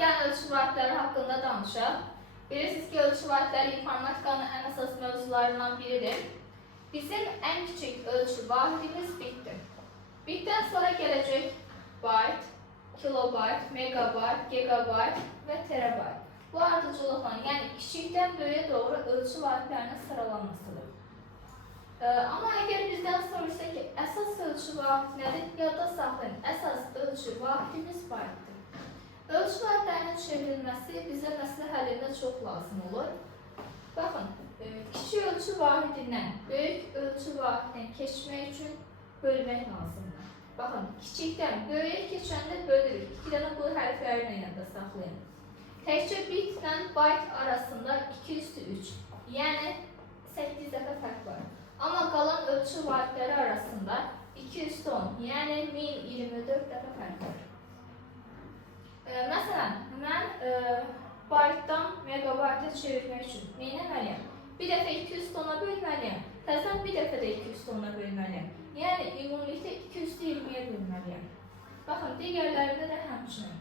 gəlin ölçü varitləri haqqında danışaq. Bilirsiniz ki, ölçü varitləri informatikanın ən əsas mövzularından biridir. Bizim ən kiçik ölçü vahidimiz bitdir. Bitdən sonra gələcək byte, kilobayt, megabayt, gigabayt və terabayt. Bu ardıcılıqla, yəni kiçikdən böyüyə doğru ölçü vahidlərinin sıralanmasıdır. Amma əgər bizdən sorulsa ki, əsas ölçü vahidi nədir? Yadda saxlayın, əsas ölçü vahidimiz baytdır. Ölçü vahidlərinin çevrilməsi bizə məsələ həllində çox lazım olur. Baxın, kiçik ölçü vahidindən böyük ölçü vahidinə keçmək üçün bölmək lazımdır. Baxın, kiçikdən böyüyə keçəndə bölürük. İki dənə bu hərflərini yadda saxlayın. Təkcə bit ilə byte arasında 2/3, yəni 8 dəfə fərq var. Amma qalan ölçü vahidləri arasında 210, yəni 1024 dəfə fərq var. Məsələn, mən byte-dan megabayta çevirmək üçün nə etməliyəm? Bir dəfə 210-a bölməliyəm, təzədən bir dəfə də 210-a bölməliyəm. Yəni, ümumilikdə 220-yə bölməliyəm. Baxın, digərlərində də həmçinin.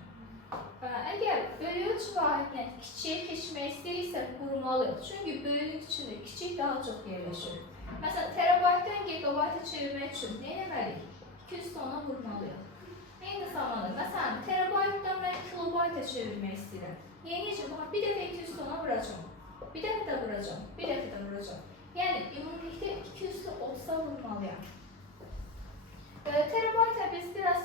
Əgər böyük ölçü vahidinə kiçiyə keçmək istəyirsə, qurmalıyıq. Çünki böyüyün içində kiçik daha çox yerləşir. Məsələn, terabaytdan gigabayta çevirmək üçün nə etməliyik? 210-a vurmalıyıq. Eyni zamanda, məsələn, terabaytdan mən kilobayta çevirmək istəyirəm. Necə? Bir dəfə 210-a vuracam. Bir dəfə də vuracam. Bir dəfə də vuracam. Yəni, ümumilikdə 230-a vurmalıyam. Terabayta biz biraz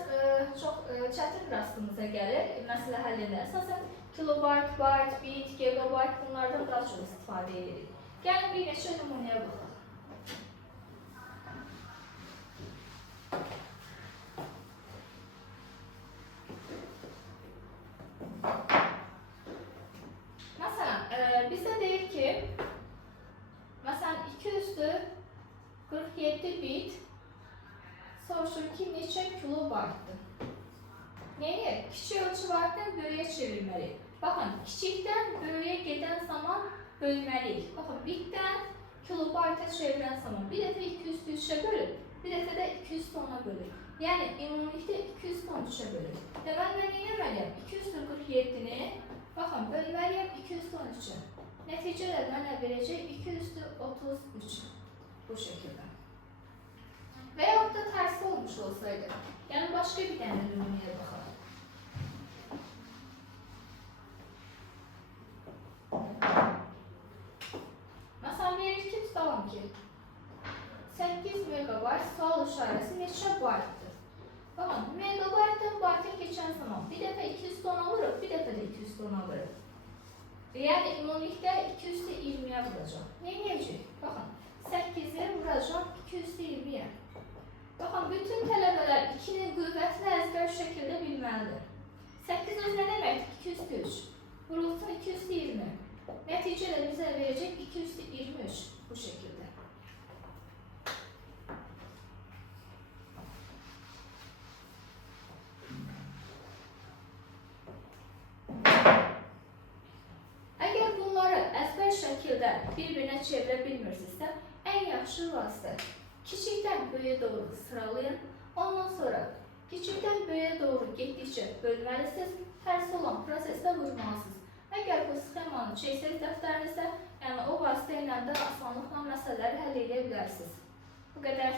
çox çətin rastımıza gəlir məsələ həllində. Əsasən kilobayt, bayt, bit, gigabayt bunlardan daha çox istifadə edirik. Gəlin bir neçə nümunəyə baxaq. Məsələn, bizə deyir ki, məsələn 2/47 bit soruşur ki, neçə kilobaytdır? Nəyə? Kiçik ölçü vahiddən böyüyə çevirməliyik. Baxın, kiçikdən böyüyə gedən zaman bölməliyik. Baxın, bitdən kilobayta çevirən zaman bir dəfə 203-ə bölür, bir dəfə də 210-a bölür. Yəni, ümumilikdə 213-ə bölür. Deməli, mən nə etməliyəm? 247-ni, baxın, bölməliyəm 213-ə. Nəticədə mənə verəcək 233 bu şəkildə. Və yaxud da tərsi olmuş olsaydı, yəni başqa bir dənə nümunəyə baxalım. Məsələn, verir ki, tutalım ki, 8 megabayt sual işarəsi neçə baytdır? Baxın, megabaytdan bayta keçən zaman bir dəfə 210-a vurub, bir dəfə də 210-a vurub. Yəni, ümumilikdə 220-yə vuracaq. Nə edəcək? Baxın, 8-i vuracaq 220-yə. Baxın, bütün tələbələr 2-nin qüvvətini əzbər şəkildə bilməlidir. 8 öz nə deməkdir? 203. Vurulsun 220. Nəticədə bizə verəcək 223 bu şəkildə. Əgər bunları əzbər şəkildə bir-birinə çevirə bilmirsinizsə, ən yaxşı vasitə kiçikdən böyüyə doğru sıralayın. Ondan sonra kiçikdən böyüyə doğru getdikcə bölməlisiniz, tərsi olan prosesdə vurmalısınız. Əgər bu sxemanı çəksəz dəftərinizdə, yəni o vasitə ilə də asanlıqla məsələləri həll edə bilərsiniz. Bu qədər.